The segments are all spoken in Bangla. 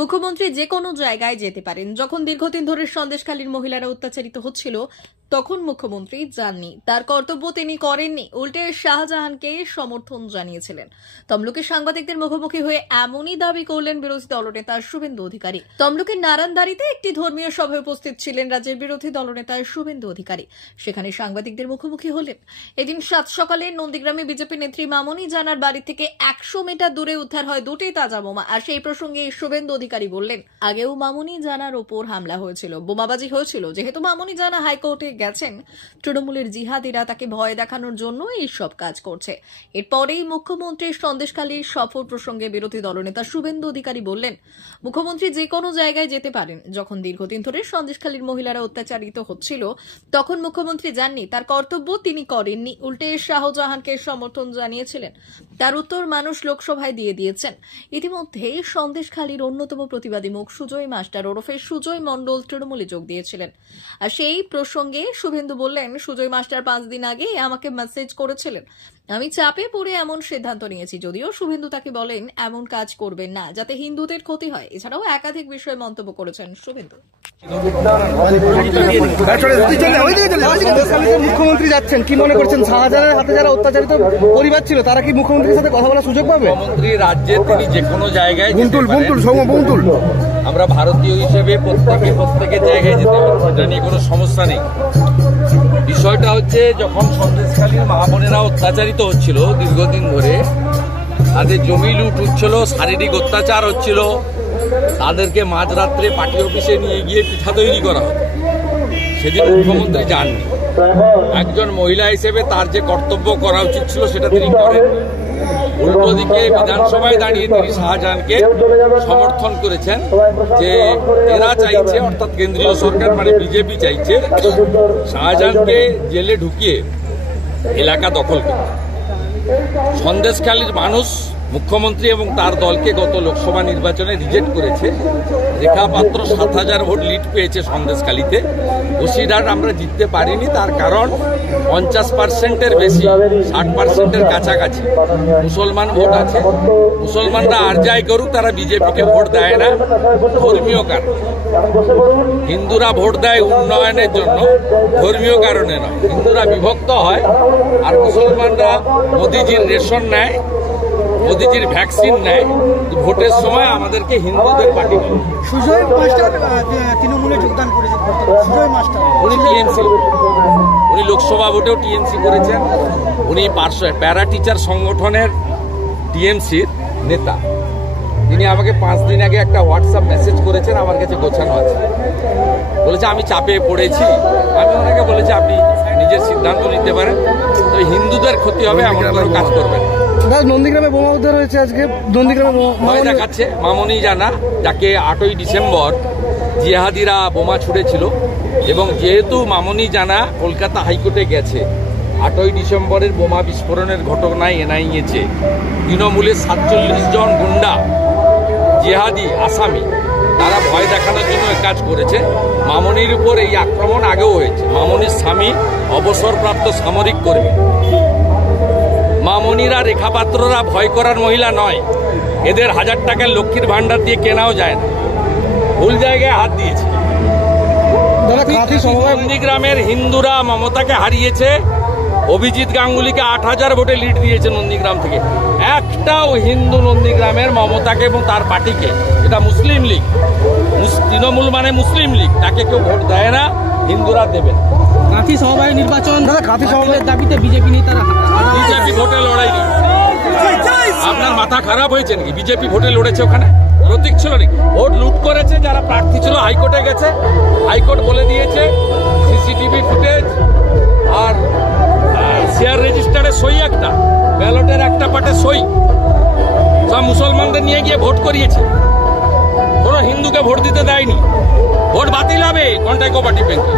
মুখ্যমন্ত্রী যে কোনো জায়গায় যেতে পারেন। যখন দীর্ঘদিন ধরে সন্দেশখালীর মহিলারা অত্যাচারিত হচ্ছিল তখন মুখ্যমন্ত্রী যাননি, তার কর্তব্য তিনি করেননি, উল্টে শাহজাহানকে সমর্থন জানিয়েছিলেন। তমলুকে সাংবাদিকদের মুখোমুখি হয়ে এমনই দাবি করলেন বিরোধী দলনেতা শুভেন্দু অধিকারী। তমলুকের নারায়ণদারিতে একটি ধর্মীয় সভায় উপস্থিত ছিলেন রাজ্যের বিরোধী দলনেতা শুভেন্দু অধিকারী। সেখানে সাংবাদিকদের মুখোমুখি হলেন। এদিন সাত সকালে নন্দীগ্রামে বিজেপি নেত্রী মামনি জানার বাড়ি থেকে 100 মিটার দূরে উদ্ধার হয় দুটি তাজা বোমা। আর সেই প্রসঙ্গে শুভেন্দু অধিকারী বললেন, আগেও মামনি জানার ওপর হামলা হয়েছিল, বোমাবাজি হয়েছিল। যেহেতু মামনি জানা হাইকোর্টে গেছেন, তৃণমূলের জিহাদিরা তাকে ভয় দেখানোর জন্য এইসব কাজ করছে। এরপরেই মুখ্যমন্ত্রীর সন্দেশখালীর সফর প্রসঙ্গে বিরোধী দলনেতা শুভেন্দু অধিকারী বললেন, মুখ্যমন্ত্রী যে কোনো জায়গায় যেতে পারেন। যখন দীর্ঘদিন ধরে সন্দেশখালীর মহিলারা অত্যাচারিত হচ্ছিল তখন মুখ্যমন্ত্রী যাননি, তার কর্তব্য তিনি করেননি, উল্টে শাহজাহানকে সমর্থন জানিয়েছিলেন। তার উত্তর মানুষ লোকসভায় দিয়ে দিয়েছেন। ইতিমধ্যে সন্দেশখালীর অন্যতম প্রতিবাদী মুখ সুজয় মাস্টার ওরফে সুজয় মণ্ডল তৃণমূলে যোগ দিয়েছিলেন। আর সেই প্রসঙ্গে শুভেন্দু বললেন, সুজয় মাস্টার 5 দিন আগে আমাকে মেসেজ করেছিলেন, আমি চাপে পড়ে এমন সিদ্ধান্ত নিয়েছি। যদিও শুভেন্দু তাকে বলেন এমন কাজ করবেন না যাতে হিন্দুদের ক্ষতি হয়। এছাড়াও একাধিক বিষয়ে মন্তব্য করেছেন শুভেন্দু। মুখ্যমন্ত্রী যাচ্ছেন, কি মনে করছেন? শাহজাহানের হাতে যারা অত্যাচারিত পরিবার ছিল তারা কি মুখ্যমন্ত্রীর সাথে কথা বলার সুযোগ পাবে? মুখ্যমন্ত্রী রাজ্যে তিনি যে কোনো জায়গায় আমরা ভারতীয় হিসেবে প্রত্যেকের জায়গায় যেতে পারি, সেটা নিয়ে কোনো সমস্যা নেই। বিষয়টা হচ্ছে, যখন সন্দেশখালীর মা বোনেরা অত্যাচারিত হচ্ছিল দীর্ঘদিন ধরে, তাদের জমি লুট হচ্ছিল, শারীরিক অত্যাচার হচ্ছিল, তাদেরকে মাঝরাত্রে পার্টি অফিসে নিয়ে গিয়ে পিঠা তৈরি করা হতো, সেদিন মুখ্যমন্ত্রী যাননি। একজন মহিলা হিসেবে তার যে কর্তব্য করা উচিত ছিল সেটা তিনি করেননি। উল্টো দিকে বিধানসভায় দাঁড়িয়ে তিনি শাহজাহানকে সমর্থন করেছেন। যে এরা চাইছে, অর্থাৎ কেন্দ্রীয় সরকার মানে বিজেপি চাইছে শাহজাহানকে জেলে ঢুকিয়ে এলাকা দখল করতে। সন্দেশখালীর মানুষ মুখ্যমন্ত্রী এবং তার দলকে গত লোকসভা নির্বাচনে রিজেক্ট করেছে। রেখা পাত্র 7000 ভোট লিড পেয়েছে সন্দেশখালীতে। বসিরহাট আমরা জিততে পারিনি, তার কারণ 50%-এর বেশি, 60%-এর কাছাকাছি মুসলমান ভোট আছে। মুসলমানরা আর যাই করুক, তারা বিজেপিকে ভোট দেয় না ধর্মীয় কারণে। হিন্দুরা ভোট দেয় উন্নয়নের জন্য, ধর্মীয় কারণে নয়। হিন্দুরা বিভক্ত হয় আর মুসলমানরা মোদিজির রেশন নেয়, মোদিজির ভ্যাকসিন নেয়। ভোটের সময় আমাদেরকে হিন্দুদের পার্টি করে। সুজয় মাস্টার তৃণমূলে যোগদান করেছেন, সুজয় মাস্টার উনি টিএমসি, উনি লোকসভা ভোটেও টিএমসি করেছেন। উনি প্যারা টিচার সংগঠনের টিএমসির নেতা। তিনি আমাকে 5 দিন আগে একটা হোয়াটসঅ্যাপ মেসেজ করেছেন, আমার কাছে গোছানো আছে। বলেছে আমি চাপে পড়েছি। আমি ওনাকে বলেছি আপনি নিজের সিদ্ধান্ত নিতে পারেন, তো হিন্দুদের ক্ষতি হবে এমন কোনো কাজ করবেন। নন্দীগ্রামে বোমা উদ্ধার হয়েছে আজকে। নন্দীগ্রামে ভয় দেখাচ্ছে মামনি জানা, যাকে 8ই ডিসেম্বর জিহাদিরা বোমা ছুড়েছিল। এবং যেহেতু মামনি জানা কলকাতা হাইকোর্টে গেছে, 8ই ডিসেম্বরের বোমা বিস্ফোরণের ঘটনায় এনআইএছে তৃণমূলের 47 জন গুন্ডা জিহাদি আসামি, তারা ভয় দেখানোর জন্য কাজ করেছে। মামনির উপর এই আক্রমণ আগেও হয়েছে। মামনির স্বামী অবসরপ্রাপ্ত সামরিক কর্মী। মামনিরা, রেখাপাত্ররা ভয় করার মহিলা নয়। এদের 1000 টাকার লক্ষ্মীর ভান্ডার দিয়ে কেনাও যায় না। ভুল জায়গায় হাত দিয়েছে। নন্দীগ্রামের হিন্দুরা মমতাকে হারিয়েছে। অভিজিৎ গাঙ্গুলিকে 8000 ভোটে লিড দিয়েছে নন্দীগ্রাম থেকে। একটাও হিন্দু নন্দীগ্রামের মমতাকে এবং তার পার্টিকে, এটা মুসলিম লীগ, তৃণমূল মানে মুসলিম লীগ, তাকে কেউ ভোট দেয় না, হিন্দুরা দেবে না। কাঁথি সমবায় নির্বাচন, কাঁথি সমবায়ের দাবিতে বিজেপি নেতারা, বিজেপি ভোটে লড়াই নেই। আপনার মাথা খারাপ হয়েছে নাকি? বিজেপি ভোটে লড়েছে, ওখানে প্রতীক ছিল নাকি? ভোট লুট করেছে যারা প্রার্থী ছিল, হাইকোর্টে গেছে। হাইকোর্ট বলে দিয়েছে সিসিটিভি ফুটেজ আর শেয়ার রেজিস্টারে সই, একটা ব্যালটের একটা পাটে সই, সব মুসলমানদের নিয়ে গিয়ে ভোট করিয়েছে। কোনো হিন্দুকে ভোট দিতে দেয়নি। ভোট বাতিল হবে কন্টাই কোঅপারেটিভ ব্যাংকে।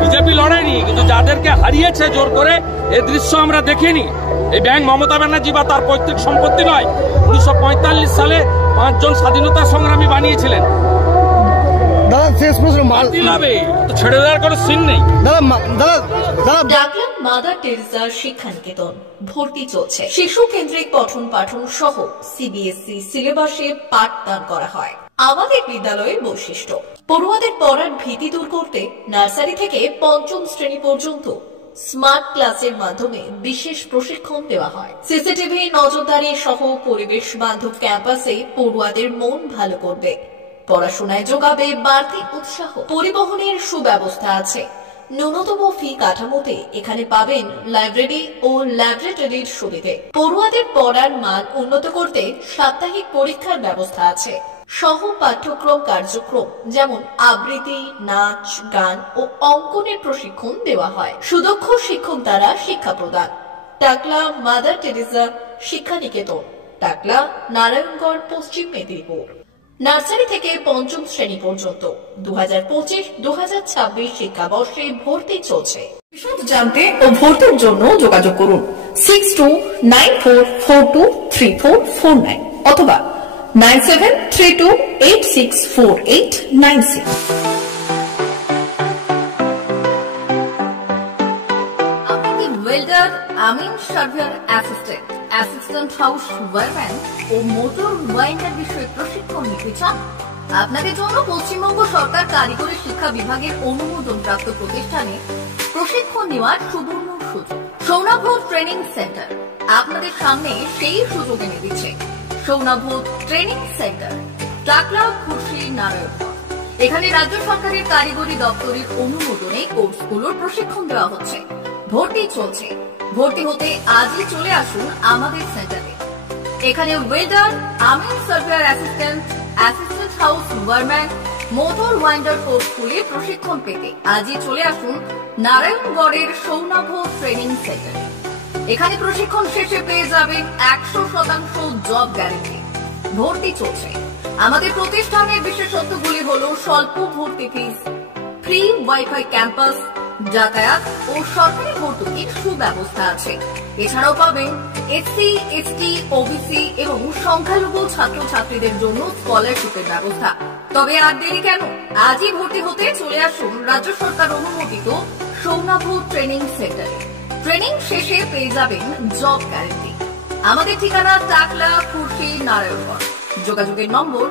বিজেপি লড়াইনি, কিন্তু যাদেরকে হারিয়েছে জোর করে, এই দৃশ্য আমরা দেখিনি। এই ব্যাংক মমতা ব্যানার্জি বা তার পৈতৃক সম্পত্তি নয়। 1945 সালে 5 জন স্বাধীনতা সংগ্রামী বানিয়েছিলেন। দাদা শেষ প্রশ্ন মাল দিলাবে তো ছেড়ে দেওয়ার কোনো সিন নেই। দাদা দাদা দাদা ডাকলাম মাদার টেরেসার শিক্ষানিকেতন ভর্তি চলছে। শিশু কেন্দ্রিক পঠন পাঠন সহ সিবিএসই সিলেবাসে পাঠদান করা হয়। আমাদের বিদ্যালয়ের বৈশিষ্ট্য, পড়ুয়াদের পড়ার ভীতি দূর করতে নার্সারি থেকে পঞ্চম শ্রেণী পর্যন্ত স্মার্ট ক্লাসের মাধ্যমে বিশেষ প্রশিক্ষণ দেওয়া হয়। সিসিটিভি নজরদারি সহ পরিবেশ বান্ধব ক্যাম্পাসে পড়ুয়াদের মন ভালো করবে, পড়াশোনায় যোগাবে বাড়তি উৎসাহ। পরিবহনের সুব্যবস্থা আছে। ন্যূনতম ফি কাঠামোতে এখানে পাবেন লাইব্রেরি ও ল্যাবরেটরির সুবিধে। পড়ুয়াদের পড়ার মান উন্নত করতে সাপ্তাহিক পরীক্ষার ব্যবস্থা আছে। সহ পাঠ্যক্রম কার্যক্রম যেমন আবৃত্তি, নাচ, গান ও অঙ্কনের প্রশিক্ষণ দেওয়া হয়। সুদক্ষ শিক্ষক দ্বারা শিক্ষা প্রদান। টাকলা মাদার টেরেসা শিক্ষানিকেতন, টাকলা, নারায়ণগড়, পশ্চিম মেদিনীপুর। নার্সারি থেকে পঞ্চম শ্রেণী পর্যন্ত 2025-2026 শিক্ষাবর্ষে ভর্তি চলছে। বিশদ জানতে ও ভর্তির জন্য যোগাযোগ করুন 6294423449 অথবা 9732864896। আপনি কি ওয়েল্ডার, আমিন সার্ভিয়ার অ্যাসিস্ট্যান্ট, অ্যাসিস্ট্যান্ট হাউস ওয়ারম্যান ও মোটর ওয়াইন্ডার বিষয়ে প্রশিক্ষণ নিতে চান? আপনাদের জন্য পশ্চিমবঙ্গ সরকার কারিগরি শিক্ষা বিভাগের অনুমোদনপ্রাপ্ত প্রতিষ্ঠানে প্রশিক্ষণ নেওয়ার সুবর্ণ সুযোগ। সৌনাভ ট্রেনিং সেন্টার আপনাদের সামনে সেই সুযোগ এনে দিচ্ছে। সৌনাভ ট্রেনিং সেন্টার, টাকলা, খুশি, নারায়ণগড়। এখানে রাজ্য সরকারের কারিগরি দপ্তরের অনুমোদনে কোর্সগুলোর প্রশিক্ষণ দেওয়া হচ্ছে। ভর্তি চলছে। ভর্তি হতে আজই চলে আসুন আমাদের সেন্টারে। এখানে ওয়েল্ডার, আমিন surveyor assistant, assistant house wireman, motor winder কোর্সগুলি প্রশিক্ষণ পেতে আজই চলে আসুন নারায়ণগড়ের সৌনাভ ট্রেনিং সেন্টারে। এখানে প্রশিক্ষণ শেষে পেয়ে যাবেন 100% জব গ্যারান্টি। ভর্তি চলছে। আমাদের প্রতিষ্ঠানের বিশেষত্বগুলি হলো স্বল্প ভর্তি ফিস, ফ্রি ওয়াইফাই ক্যাম্পাস, যাতায়াত ও সরকারি ভর্তুকির সুব্যবস্থা আছে। এছাড়াও পাবেন এসসি, এসটি, ওবিসি এবং সংখ্যালঘু ছাত্রছাত্রীদের জন্য স্কলারশিপের ব্যবস্থা। তবে আর দেরি কেন, আজই ভর্তি হতে চলে আসুন রাজ্য সরকার অনুমোদিত সৌনাভ ট্রেনিং সেন্টারে। ট্রেনিং শেষে পেয়ে যাবেন জব গ্যারান্টি। আমাদের ঠিকানা টাকলা, খুশি, নারায়ণগড়। যোগাযোগের নম্বর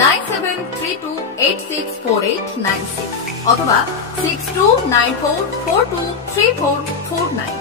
9732864896 অথবা 6294423449।